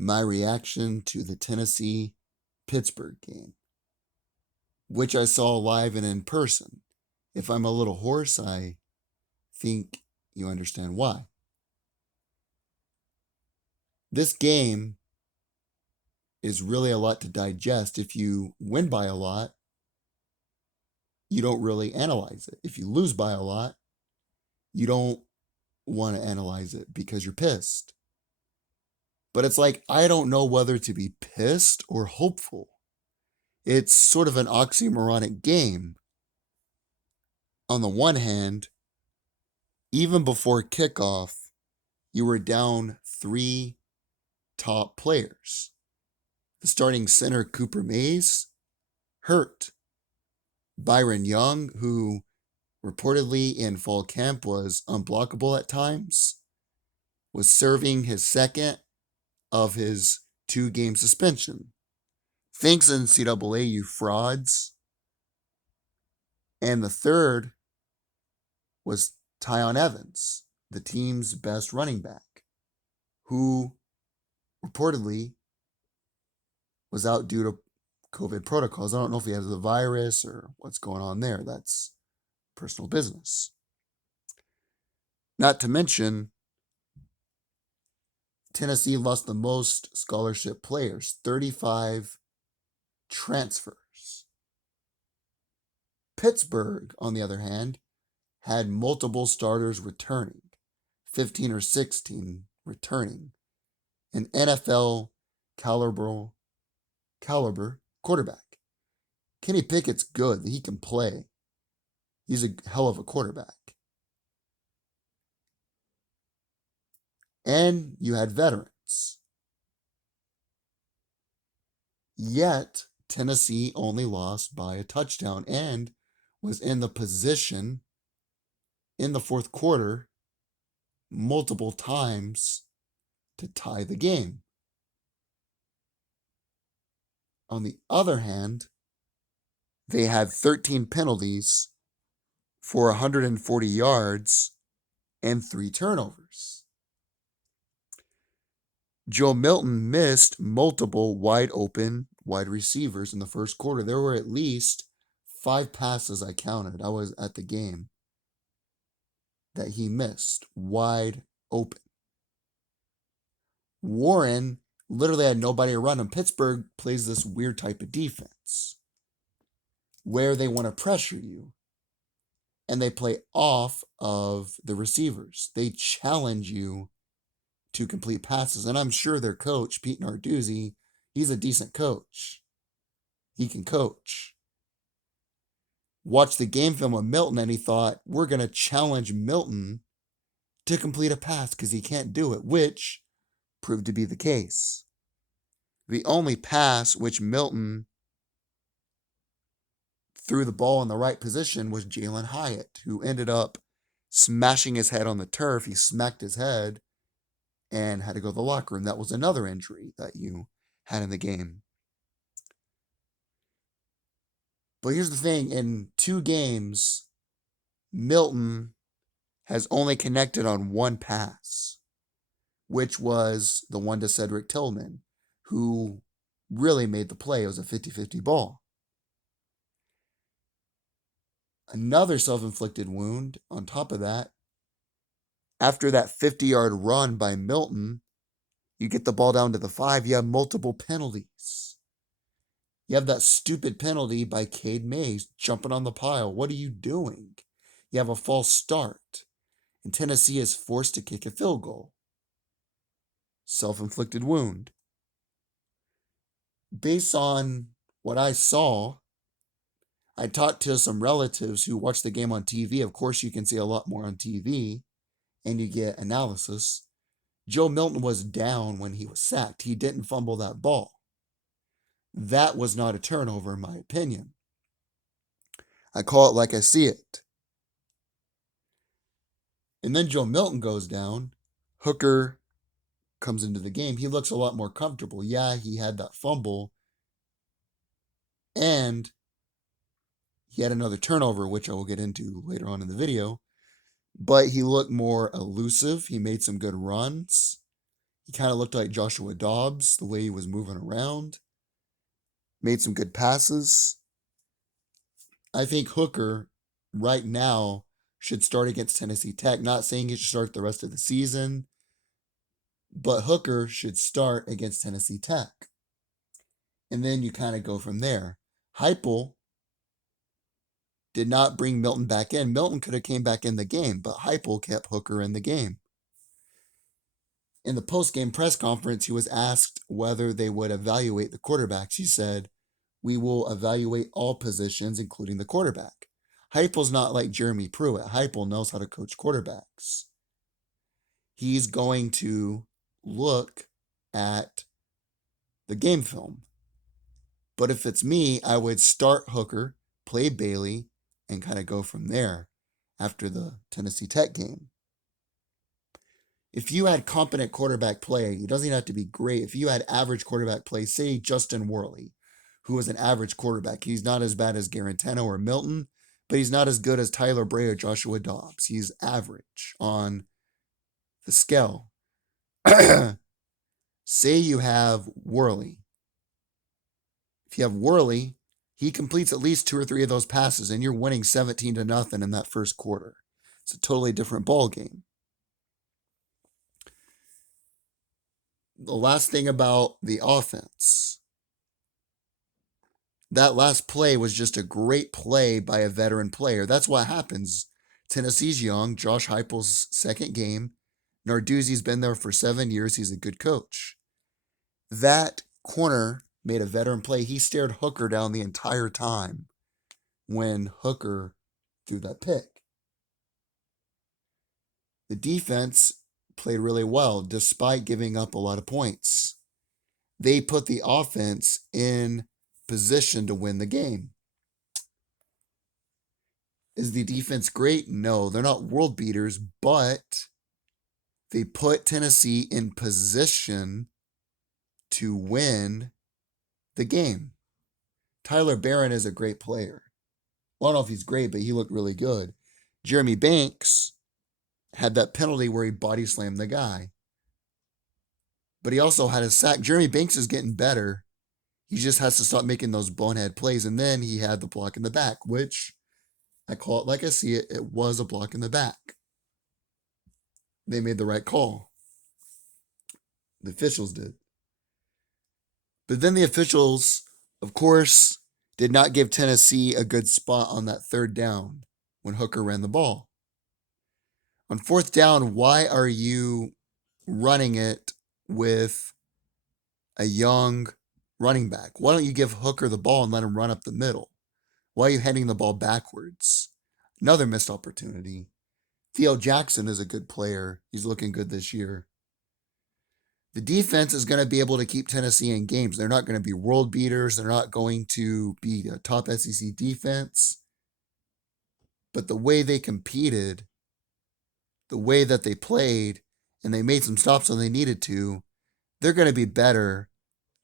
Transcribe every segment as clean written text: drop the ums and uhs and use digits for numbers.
my reaction to the Tennessee Pittsburgh game, which I saw live and in person. If I'm a little hoarse, I think you understand why. This game is really a lot to digest. If you win by a lot, you don't really analyze it. If you lose by a lot, you don't want to analyze it because you're pissed. But it's like, I don't know whether to be pissed or hopeful. It's sort of an oxymoronic game. On the one hand, even before kickoff, you were down three top players. The starting center, Cooper Mays, hurt. Byron Young, who reportedly in fall camp was unblockable at times, was serving his second of his 2-game suspension. Thanks, NCAA, you frauds. And the third was Tyon Evans, the team's best running back, who reportedly was out due to COVID protocols. I don't know if he has the virus or what's going on there. That's personal business. Not to mention, Tennessee lost the most scholarship players, 35 transfers. Pittsburgh, on the other hand, had multiple starters returning, 15 or 16 returning, an NFL caliber quarterback. Kenny Pickett's good. He can play. He's a hell of a quarterback. And you had veterans. Yet, Tennessee only lost by a touchdown and was in the position in the fourth quarter multiple times to tie the game. On the other hand, they had 13 penalties for 140 yards and 3 turnovers. Joe Milton missed multiple wide open wide receivers in the first quarter. There were at least 5 passes I counted. I was at the game that he missed wide open. Warren literally had nobody around him. Pittsburgh plays this weird type of defense where they want to pressure you and they play off of the receivers. They challenge you to complete passes. And I'm sure their coach, Pete Narduzzi, he's a decent coach. He can coach. Watched the game film of Milton and he thought, we're going to challenge Milton to complete a pass because he can't do it, which proved to be the case. The only pass which Milton threw the ball in the right position was Jalen Hyatt, who ended up smashing his head on the turf. He smacked his head and had to go to the locker room. That was another injury that you had in the game. But here's the thing. In 2 games, Milton has only connected on 1 pass, which was the one to Cedric Tillman, who really made the play. It was a 50-50 ball. Another self-inflicted wound on top of that. After that 50-yard run by Milton, you get the ball down to the 5, you have multiple penalties. You have that stupid penalty by Cade Mays jumping on the pile. What are you doing? You have a false start, and Tennessee is forced to kick a field goal. Self-inflicted wound. Based on what I saw, I talked to some relatives who watched the game on TV. Of course, you can see a lot more on TV, and you get analysis. Joe Milton was down when he was sacked. He didn't fumble that ball. That was not a turnover, in my opinion. I call it like I see it. And then Joe Milton goes down. Hooker comes into the game. He looks a lot more comfortable. Yeah, he had that fumble. And he had another turnover, which I will get into later on in the video. But he looked more elusive. He made some good runs. He kind of looked like Joshua Dobbs, the way he was moving around. Made some good passes. I think Hooker right now should start against Tennessee Tech. Not saying he should start the rest of the season, but Hooker should start against Tennessee Tech. And then you kind of go from there. Heupel did not bring Milton back in. Milton could have came back in the game, but Heupel kept Hooker in the game. In the post-game press conference, he was asked whether they would evaluate the quarterbacks. He said, "We will evaluate all positions, including the quarterback." Heupel's not like Jeremy Pruitt. Heupel knows how to coach quarterbacks. He's going to look at the game film. But if it's me, I would start Hooker, play Bailey, and kind of go from there after the Tennessee Tech game. If you had competent quarterback play, it doesn't even have to be great. If you had average quarterback play, say Justin Worley, who was an average quarterback, he's not as bad as Garantano or Milton, but he's not as good as Tyler Bray or Joshua Dobbs. He's average on the scale. Say you have Worley. If you have Worley, he completes at least 2 or 3 of those passes, and you're winning 17-0 in that first quarter. It's a totally different ball game. The last thing about the offense, that last play was just a great play by a veteran player. That's what happens. Tennessee's young. Josh Heupel's second game. Narduzzi's been there for 7 years. He's a good coach. That corner made a veteran play. He stared Hooker down the entire time when Hooker threw that pick. The defense played really well despite giving up a lot of points. They put the offense in position to win the game. Is the defense great? No, they're not world beaters, but they put Tennessee in position to win the game. Tyler Barron is a great player. I don't know if he's great, but he looked really good. Jeremy Banks had that penalty where he body slammed the guy. But he also had a sack. Jeremy Banks is getting better. He just has to stop making those bonehead plays. And then he had the block in the back, which I call it like I see it. It was a block in the back. They made the right call. The officials did. But then the officials, of course, did not give Tennessee a good spot on that third down when Hooker ran the ball. On fourth down, why are you running it with a young running back? Why don't you give Hooker the ball and let him run up the middle? Why are you heading the ball backwards? Another missed opportunity. Theo Jackson is a good player. He's looking good this year. The defense is going to be able to keep Tennessee in games. They're not going to be world beaters. They're not going to be a top SEC defense. But the way they competed, the way that they played, and they made some stops when they needed to, they're going to be better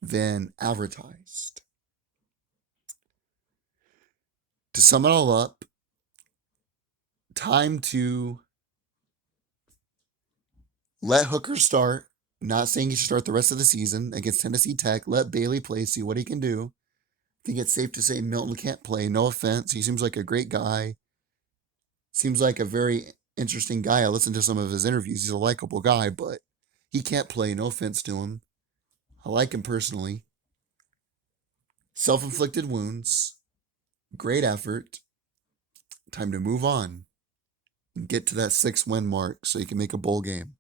than advertised. To sum it all up, time to let Hooker start. Not saying he should start the rest of the season against Tennessee Tech. Let Bailey play, see what he can do. I think it's safe to say Milton can't play. No offense. He seems like a great guy. Seems like a very interesting guy. I listened to some of his interviews. He's a likable guy, but he can't play. No offense to him. I like him personally. Self-inflicted wounds. Great effort. Time to move on and get to that 6-win mark so you can make a bowl game.